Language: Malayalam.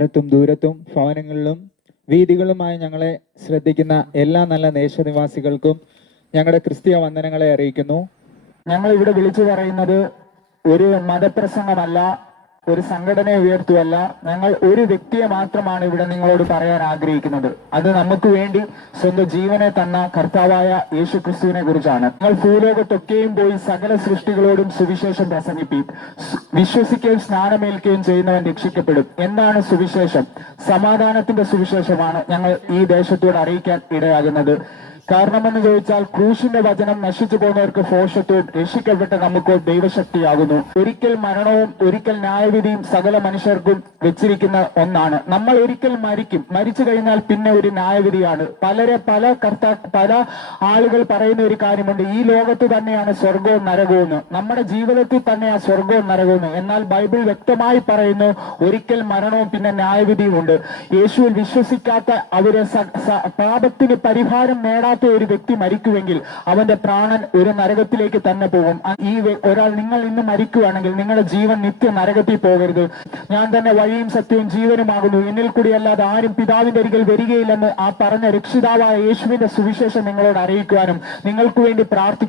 അടുത്തും ദൂരത്തും ഭവനങ്ങളിലും വീതികളുമായി ഞങ്ങളെ ശ്രദ്ധിക്കുന്ന എല്ലാ നല്ല ദേശനിവാസികൾക്കും ഞങ്ങളുടെ ക്രിസ്തീയ വന്ദനങ്ങളെ അറിയിക്കുന്നു. ഞങ്ങൾ ഇവിടെ വിളിച്ചു പറയുന്നത് ഒരു മതപ്രസംഗമല്ല, ഒരു സംഘടനയെ ഉയർത്തുവല്ല. ഞങ്ങൾ ഒരു വ്യക്തിയെ മാത്രമാണ് ഇവിടെ നിങ്ങളോട് പറയാൻ ആഗ്രഹിക്കുന്നത്. അത് നമുക്ക് വേണ്ടി സ്വന്തം ജീവനെ തന്ന കർത്താവായ യേശു ക്രിസ്തുവിനെ കുറിച്ചാണ്. നിങ്ങൾ ഭൂലോകത്തൊക്കെയും പോയി സകല സൃഷ്ടികളോടും സുവിശേഷം പ്രസംഗിപ്പീൻ. വിശ്വസിക്കുകയും സ്നാനമേൽക്കുകയും ചെയ്യുന്നവൻ രക്ഷിക്കപ്പെടും. എന്താണ് സുവിശേഷം? സമാധാനത്തിന്റെ സുവിശേഷമാണ് ഞങ്ങൾ ഈ ദേശത്തോട് അറിയിക്കാൻ ഇടയാകുന്നത്. കാരണമെന്ന് ചോദിച്ചാൽ ക്രൂശിന്റെ വചനം നശിച്ചു പോകുന്നവർക്ക് ഭോഷത്വവും രക്ഷിക്കപ്പെട്ട നമുക്ക് ദൈവശക്തിയാകുന്നു. ഒരിക്കൽ മരണവും ഒരിക്കൽ ന്യായവിധിയും സകല മനുഷ്യർക്കും വെച്ചിരിക്കുന്ന ഒന്നാണ്. നമ്മൾ ഒരിക്കൽ മരിക്കും. മരിച്ചു കഴിഞ്ഞാൽ പിന്നെ ഒരു ന്യായവിധിയാണ്. പല ആളുകൾ പറയുന്ന ഒരു കാര്യമുണ്ട്, ഈ ലോകത്ത് തന്നെയാണ് സ്വർഗവും നരകവും. നമ്മുടെ ജീവിതത്തിൽ തന്നെയാണ് സ്വർഗവും നരകവും. എന്നാൽ ബൈബിൾ വ്യക്തമായി പറയുന്നു ഒരിക്കൽ മരണവും പിന്നെ ന്യായവിധിയും ഉണ്ട്. യേശുവിൽ വിശ്വസിക്കാത്ത അവരെ പാപത്തിന് പരിഹാരം നേടാത്ത ഒരു വ്യക്തി മരിക്കുമെങ്കിൽ അവന്റെ പ്രാണൻ ഒരു നരകത്തിലേക്ക് തന്നെ പോകും. നിങ്ങൾ ഇന്ന് മരിക്കുകയാണെങ്കിൽ നിങ്ങളുടെ ജീവൻ നിത്യ നരകത്തിൽ പോകരുത്. ഞാൻ തന്നെ വഴിയും സത്യവും ജീവനുമാകുന്നു, എന്നിൽ കൂടി അല്ലാതെ ആരും പിതാവിന്റെ അരികിൽ വരികയില്ലെന്ന് ആ പറഞ്ഞ രക്ഷിതാവായ യേശുവിന്റെ സുവിശേഷം നിങ്ങളോട് അറിയിക്കുവാനും നിങ്ങൾക്ക് വേണ്ടി പ്രാർത്ഥിക്കും.